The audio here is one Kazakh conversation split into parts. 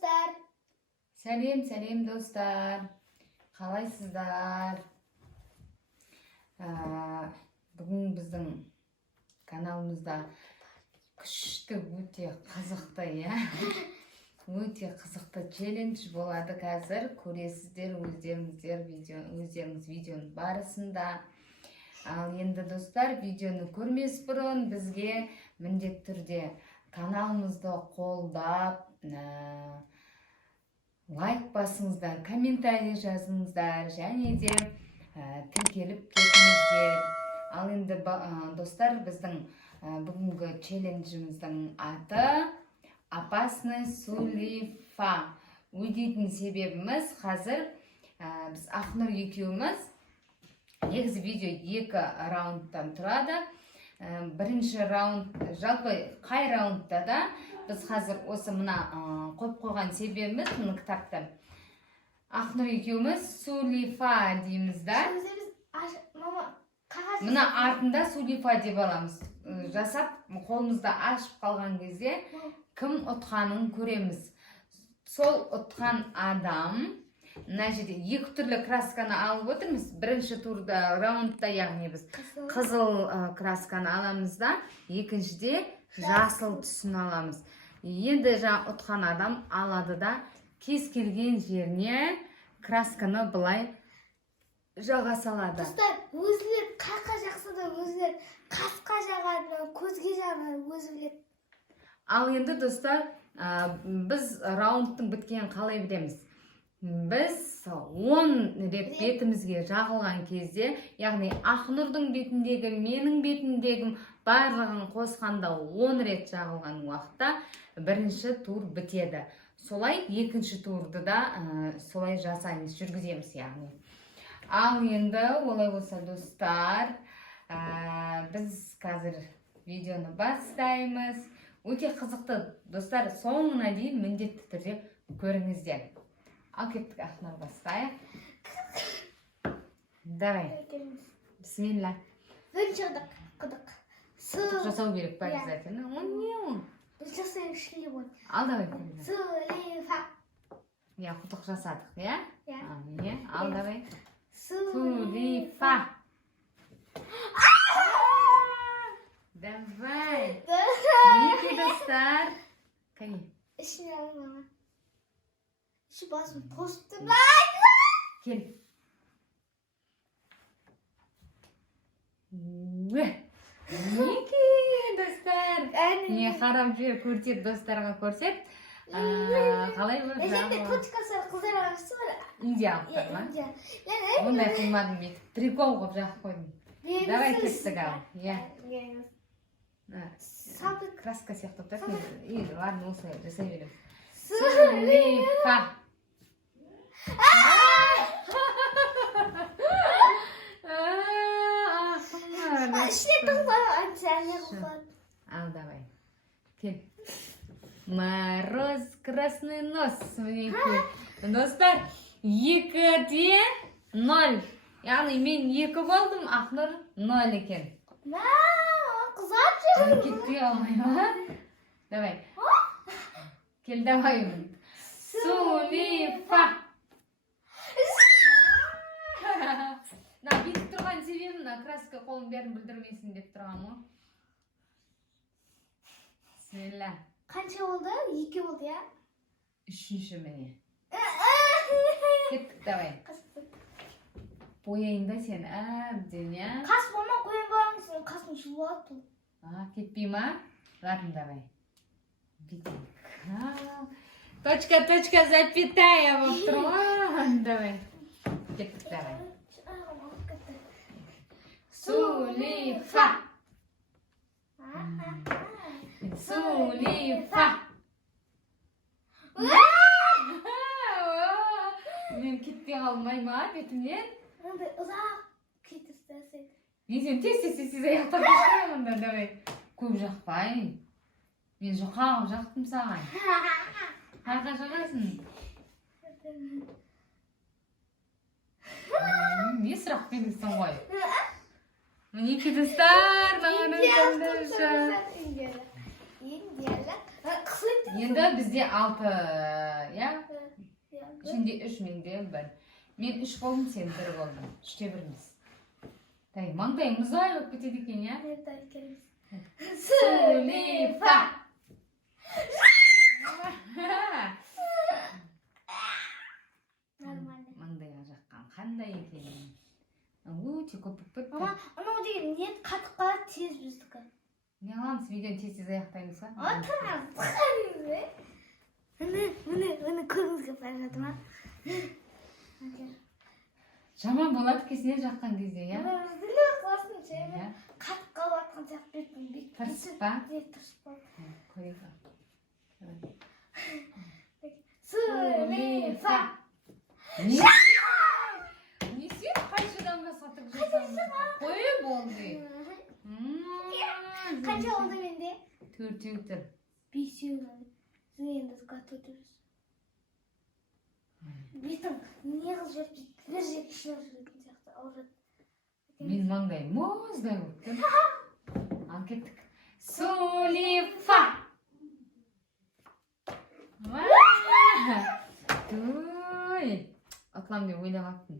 достар. Сәлем достар. Қалайсыздар? Бүгін біздің каналымызда күшті өте қызықты, өте қызықты челлендж болады қазір. Көресіздер өздеріңіз видеоның барысында. Ал енді достар, видеоны көрмес бұрын бізге міндетті түрде каналымызды қолдап, лайк басыңыздар, комментарий жазыңыздар, және де тіркеліп кетіңіздер. Ал енді достар, біздің бүгінгі челленджіміздің аты «Опасный Сулифа». Өйдейтін себебіміз қазір біз Ақнұр екеуміз негізі видео 2 раундтан тұрады. Бірінші раунд, жалпы қай раундта да біз қазір осы мына қойып қойған себебіміз мына кітапты. Ақнұр екеуміз Сулифа дейміз да. Мына артында Сулифа деп аламыз. Жасап, қолымызда ашып қалған кезде кім ұтқанын көреміз. Сол ұтқан адам, мына жерде 2 түрлі красканы алып отырмыз. Бірінші турда раундта, яғни біз қызыл красканы аламыз да, екіншіде жасыл түсін аламыз. Енді ұтқан адам алады да кез келген жеріне красканы былай жаға салады. Достар, өзілер қақа жақсы да, өзілер қасқа жағады, көзге жағады, өзілер. Ал енді достар, біз раундтың біткенін қалай білеміз? Біз 10 рет бетімізге жағылған кезде, яғни Ақнұрдың бетіндегі, менің бетіндегі барлығын қосқанда 10 рет жағылған уақытта бірінші тур бітеді. Солай екінші турды да солай жасаймыз, жүргіземіз яғни. Ал енді олай болса достар, біз қазір видеоны бастаймыз. Өте қызықты достар, соңына дейін міндетті түрде көріңіздер. Ал кеттік, Ақнұр бастайық. Давай. Бисмилля. Бірінші құдық. Құдық жасау керек па обязательно? Не он? Жасайық ішінде болады. Ал давай. Сулифа. Құдық жасадық, я? Я. Ал давай. Сулифа. Давай. Неке достар. Кәне. Ішіне алыңа. Şu basın postum. Кел. Неке достар. Не қарап жүр, көрсет достарға көрсет. Қалай болып Әжетте жағылған? көтікасы қыздар ағысы бар. Индиялықтар ма? Ондай қылмадым бет. Трикол қылып жағып қойдым. Давай кеттік ал. Краска сияқты тұрсын. Ладно, осылай жасай береміз. Сулифа. Ал, давай. Кел. Мороз, красный нос. Достар, 2-де 0. Яғни мен 2 болдым, Ақнұр 0 екен. Қызар жүр. Кетпей алмай ма? Давай. Кел, давай. Сулифа. Бүйтіп тұрған себебім, краска қолын бәрін бүлдірмесін деп тұрған ма? Бисмилля. Қанша болды? 2 болды, я? 3-ші міне. Кеттік, давай. Бояйын да сен, әбден, я? Қас болма, қойын болаңыз, қасын жұлады. Кетпей ма? Ладно, давай. Точка, запятая болып тұр ма? Давай. Кеттік, давай. Сулифа. Сулифа. Мен кетпей қалмай ма бетімнен? Ұзақ кетістесің. Мен сен тез аяқтап қоймында, давай. Көп жақпай. Мен жұқағып жақтым саған. Қайқа жағасың? Не сұрақ беріңсің ғой? Неке достар, маған өтімді Индиялық. Қысылып Енді бізде 6, ya? İçinde 3, mende 1. Men 3 болдым, сен 1 болдың. 3-те 1-міз. Маңдайымыз айлып кетеді екен, ya? Сулифа! Маңдайға жаққан қандай екен? Өте көп болып кетті. Ама, анау деген не қатып қалады тез біздікі. Не аламыз, видеоны тез аяқтаймыз ба? Отырмыз. Міне көзіңізге бара жатыр ма? Жаман болады кесіне жаққан кезде, ya? Бізді қыласын жаймен қатып қалып атқан сияқты бетін бет. Тырысып ба? Тырысып ба? Көрейік. Сулифа! Не сен қайшыдан басатып жасамыз? Қойы болды. Қанша oldu менде? 4-тер. 5-еу. Сіз енді қатып отырсыз. Бетім не қылып жүріп бір жек ішініп жүретін сияқты ауырады. Мен маңдай мұздай өттім. Ал кеттік. Сулифа! Той! Атлам деп ойлап аттым.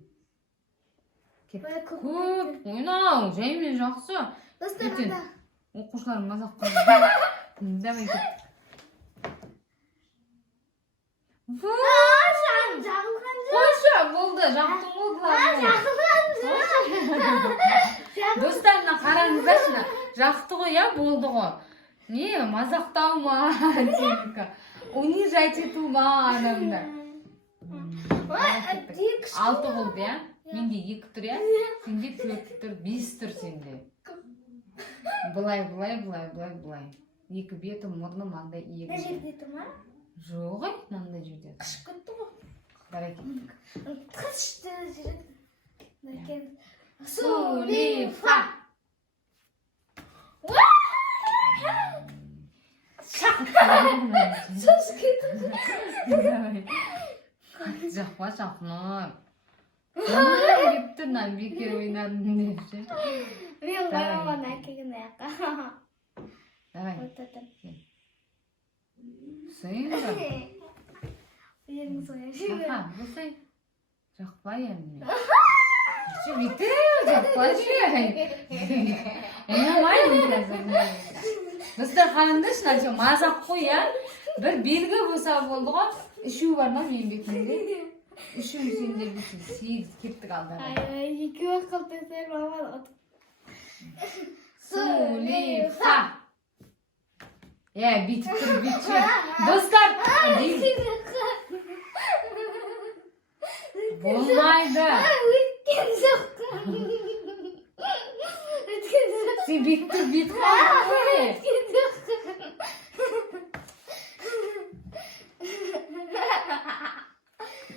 Кеттік. Көп ойнау, жаймен жақсы. Достар, Ертең анда. оқушыларым мазақ қылды. Давай кеттік. Жағылған жоқ. Қойшы, болды, жақтың болды. Жағылған жоқ. Достарына қараңыздаршы, жақты ғой, я, болды ғой. Не, мазақтау ма, сенікі. Унижать ету ма, адамды. 6 болды, я? Менде 2 тұр, я? Сенде 4 тұр, 5 тұр сенде. Бұлай. 2 бетім, мұрны, маңдай, иегі. Бір жерде тұр ма? Жоқ, маңдай жерде. Қышып кетті ғой. Давай кеттік. Қышты жүреді. Сулифа! Сөз кетті. Жақпа жақнып. Кетті, нан бекер ойнадым депші. Мен қараман әкеген аяққа. Давай. Отырдым. Сыйынды. Ерің соя. Жақа, бұсай. Жақпа енді. Şu bitti, жақпашы. Ойнамаймын қазір. Бізді қарындышына мазақ қой, я. Бір белгі болса болды ғой. 3 бар ма мен бетімде? 3 сендер бетін 8 кеттік алдары. Ай, 2 уақыт өтер маман отыр. Сулифа! Бүйтіп тұр, бүйтіп. Достар! Болмайды. Өткен жоқ. Сен бүйтіп тұр, бүйтіп қалды. Өткен жоқ.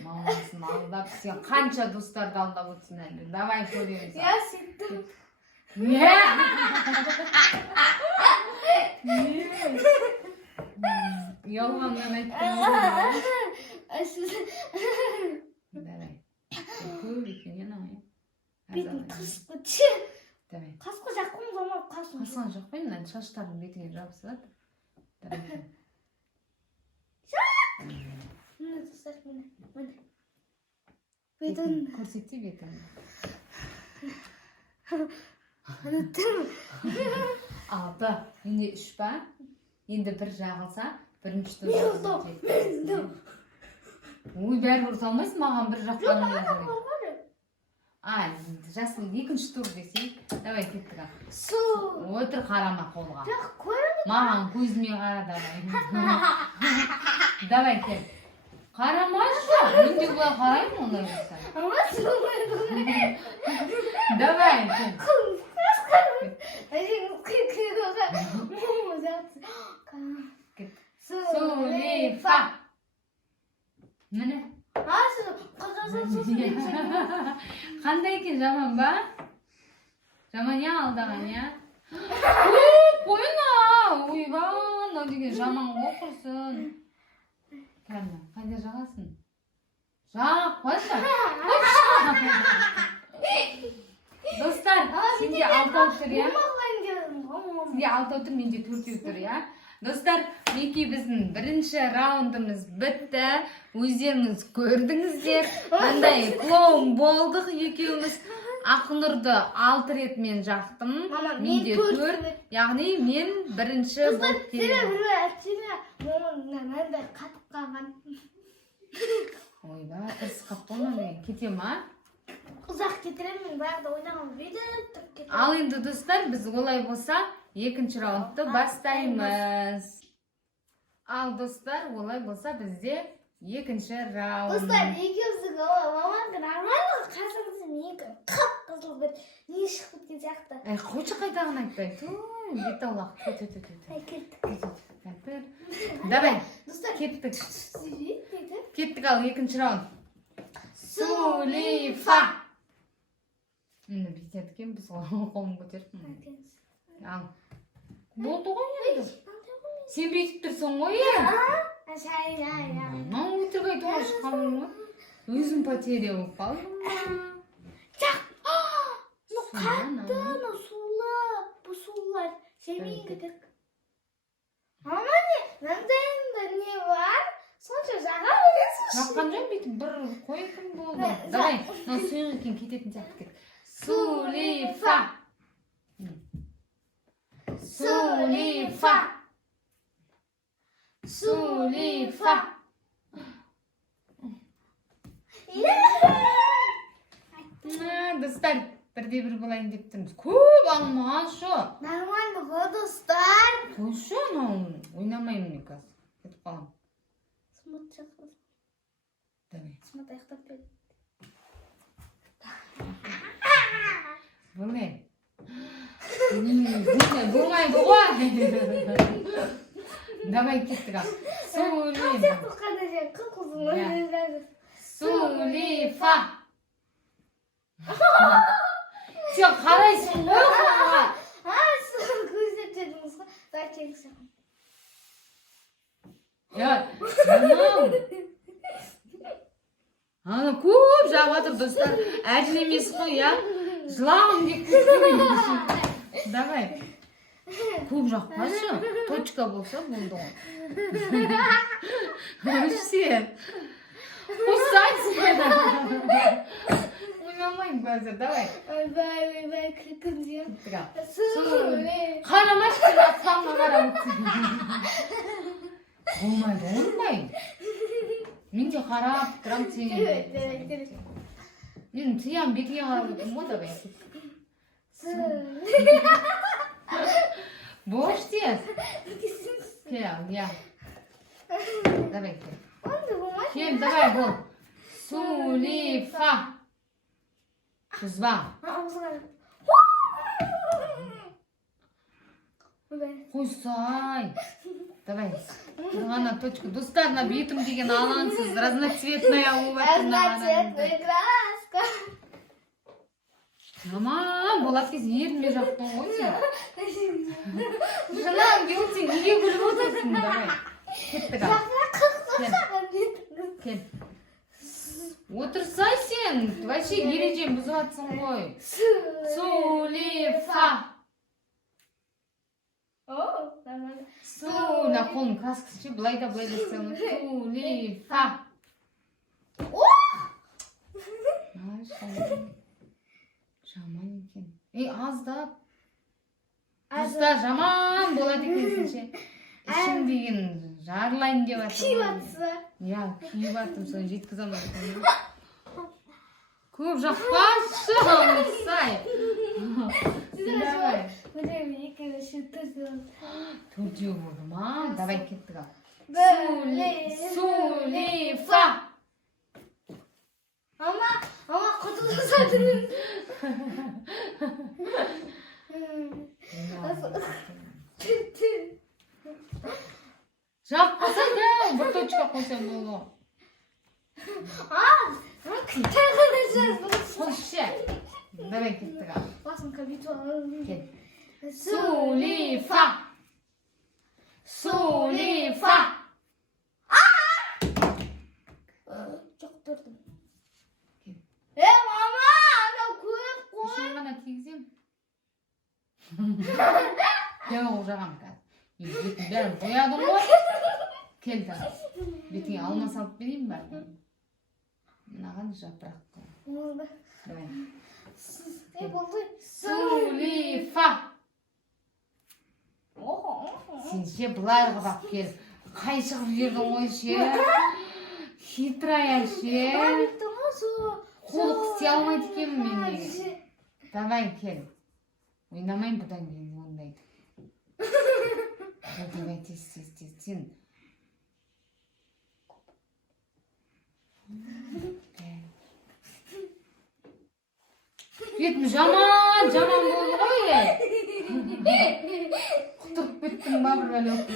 Мамасын алдап, сен қанша достарды алдап өтсін әлі. Давай көреміз. Я сөйттім. Не? Ұялғаннан айттым. Давай. Көп екен, ана. Бетін қысып көтші. Давай. Қасқы жаққым зама қасым. Қасқан жақпайын, мына шаштарын бетіңе жабысылады. Давай. Міне достар, міне. Бетін. Көрсетсе бетіңі. Үттім. 6. Менде 3 ба? Енді бір жағылса, бірінші тұр. Ой, бәрі ұрса алмайсың, маған бір жаққанын езірек. Жасыл 2-ші тұр десей. Давай, кеттік. Су. Отыр қарама қолға. Жоқ, көрімін. Маған көзіме қара, давай. Давай, кел. Қарамашы. Мен де бұлай қараймын, ондай болса. Ама сұлмайды. Давай, кел. Сулифа. Міне. Қандай екен, жаман ба? Жаман я алдаған, я? Қойна! Ойбан, деген жаман оқырсын. Кәлі, қайда жағасын? Жақ, қойшы. Достар, сенде 6 тұр, я? Сенде 6 тұр, менде 4 тұр, я? Достар, мінекей біздің бірінші раундымыз бітті. Өздеріңіз көрдіңіздер. Қандай клоун болдық екеуміз. Ақнұрды 6 рет мен жақтым. Мама, Мен де мен 4. Яғни мен бірінші болып келдім. мынандай қатып қалған. Ойбай, ұрысқап болма кете ма? Ұзақ кетіремін, баяғыда ойнаған бүйтіп тұрып кетемін. Ал енді достар, біз олай болса екінші раундты бастаймыз. Ал достар, олай болса бізде екінші раунд. Достар, екеуміздің мамамды нормально қасымызды менікі қып-қызыл бір не шығып кеткен сияқты. Қойшы қайдағын айтпай. Бет аулақ. Кеттік. Давай, Достар, кеттік. сөйлейді. Кеттік ал екінші раунд. Сулифа. Енді бүйтеді біз қолын көтеріп. Ал. Болды ғой енді. Сен бүйтіп тұрсың ғой е? Мам өтірік айтуға шыққаның ғой. Өзім потеря болып қалдым ма? Қатты, сулы. Бұл сулар. Жемейін кетік. Мама не? Маңдайымда не бар? Сонша жаға бересің. Жаққан жөн бүйтіп бір қойқын болды. Давай, сұйық екен кететін сияқты кет. Сулифа. Сулифа. Сулифа. Достар, бірде-бір болайын деп тұрмыз. Көп алмашы. Нормально ғой, достар. Қойшы, ойнамаймын мен қазір. Кетіп қалам. Смут жақсы. Давай. Смут аяқтап бер. Болмай. Болмайды ғой. Давай кеттік ал. Сулифа. Қандай жер қып-қызыл. Сулифа. Сен қарайсың ғой қолға. Көздеп дедіңіз ғой. Дай келіңіз. Ана көп жағатыр достар. Әжін емес қой, я. Жылағым деп кетпеймін. Давай. Көп жақпашы. Точка болса болды ғой. Өшсен. Қойсайсың. Ойнамайын қазір, давай. Ойбай, күлкім дем. Қарамашы сен атқанға қарап. Болмайды, ойнамайын. Мен де қарап тұрам сенен. Мен тыям бетіңе қарап өтім ғой, давай. Бош тез. Кел, я. Давай, кел. Кел, давай, бол. Сулифа. Кызба. Қойсай. Давай. Ғана точка. Достар, на бетім деген алаңсыз. Разноцветная Разноцветная краска. Мамам, болат кез ерінме жақтың ғой сен. Жанам, келсең, неге күліп отырсың? Давай. Кеттік ал. Кел. Отырсай сен. Вообще ережем бұзып атсың ғой. Сулифа. На қолын краскасы былай да істеуің. Сулифа. Жаман екен. Аздап. Достар, жаман болады екенсің ше. Ішім деген жарылайын деп атым. Күйіп атсы. Я, күйіп атым, соны жеткізе алмайсың. Көп жақпашы, ұлсай. Давай. Төртеу болды ма? Давай кеттік ал. Сулифа. Ама құтылсадың. Жақпаса да, бір точка қойсам болды. Қойшы. Давай кеттік ал. Басым кабитуал. Кет. Сулифа. Сулифа. Жоқ тұрдым. Мама, ана көріп қой. Сен ғана тигізем. Кел ол жағам қазір. Бетін бәрін боядың ғой. Кел тағы. Бетіңе алма салып берейін ба? Мынаған жапырақ. Болды. Давай. Не болды? Сулифа. Сен ше былай қылып кел. Қай шығып жердің ғой ше. Хитрая ше. Қолық істей алмайды екенмін мен неге. Давай кел. Ойнамайын бұдан кейін ондайды. Давай тез. Сен. Бетім жаман болды ғой. Құтырып кеттім ба бір бәле өттім.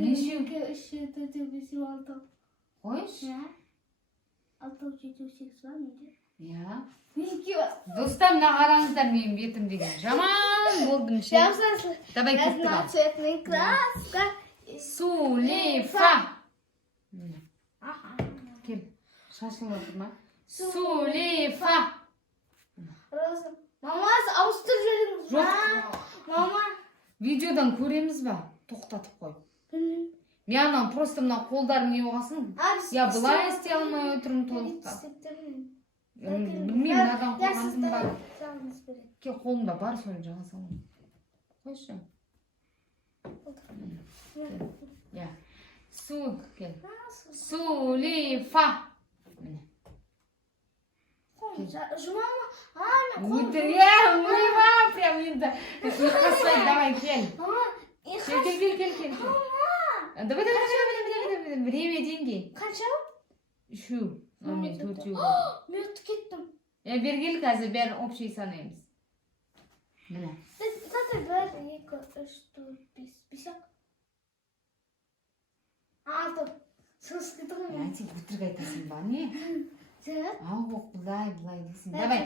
Нешеу? 3, 4, 5, 6. Қойшы. 6, 7, 8 var mıydı? Я. 2 var. Достар, мына қараңыздар менің бетім деген. Жаман болдым ше. Давай кеттік ал. Разноцветный краска. Сулифа. Кел. Шашылып отыр ма? Сулифа. Мама, ауыстырып жіберіңіз. Жоқ. Мама. Видеодан көреміз ба? Тоқтатып қой. Білмеймін. Мен анау просто мына қолдарың не болғасын? Я былай істей алмай отырмын толықта. Білмеймін, надан қорғандым бар. Кел, қолымда бар, соны жаға саламын. Қойшы. Я. Кел. Сулифа. Жумама. Мама, прям енді. Ұйқасай, давай, кел. Кел. Давай. Время, деньги. Қанша? 3. Мен 4. Мен ұтып кеттім. Бергел қазір бәрін общий санаймыз. Міне. Қазір 1, 2, 3, 4, 5. 5-ақ. 6. Сөз кеттің ғой. Сен өтірік айтасың ба, не? Ал оқ, бұлай дейсің. Давай.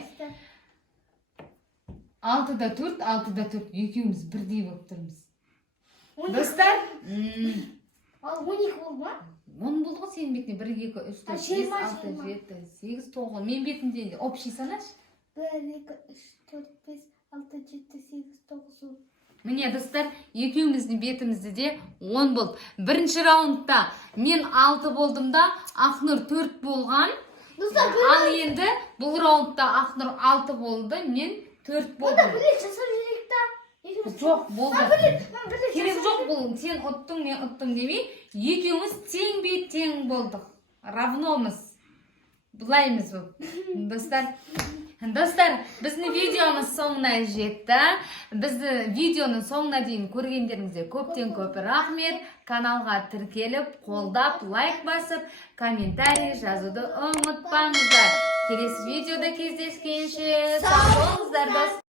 6-да 4, 6-да 4. Екеуміз бірдей болып тұрмыз. Достар? Ал 12 болды ма? 10 болды ғой сенің бетіне. 1, 2, 3, 4, 5, 6, 7, 8, 9. Мен бетімде общий санаш. 1, 2, 3, 4, 5, 6, 7, 8, 9. Міне достар, екеуміздің бетімізде де 10 болды. Бірінші раундта мен 6 болдым да, Ақнұр 4 болған. Ал енді бұл раундта Ақнұр 6 болды, мен 4 болдым. Бұда біле жасап жүрек та. Жоқ, болды. Керек жоқ бұл, сен ұттың, мен ұттың демей, екеуміз тең болдық. Равномыз. Бұлаймыз бұл. Достар, біздің видеомыз соңына жетті. Бізді видеоның соңына дейін көргендеріңізге көптен көп рахмет. Каналға тіркеліп, қолдап, лайк басып, комментарий жазуды ұмытпаңыздар. Келесі видеода кездескенше сау болыңыздар, достар.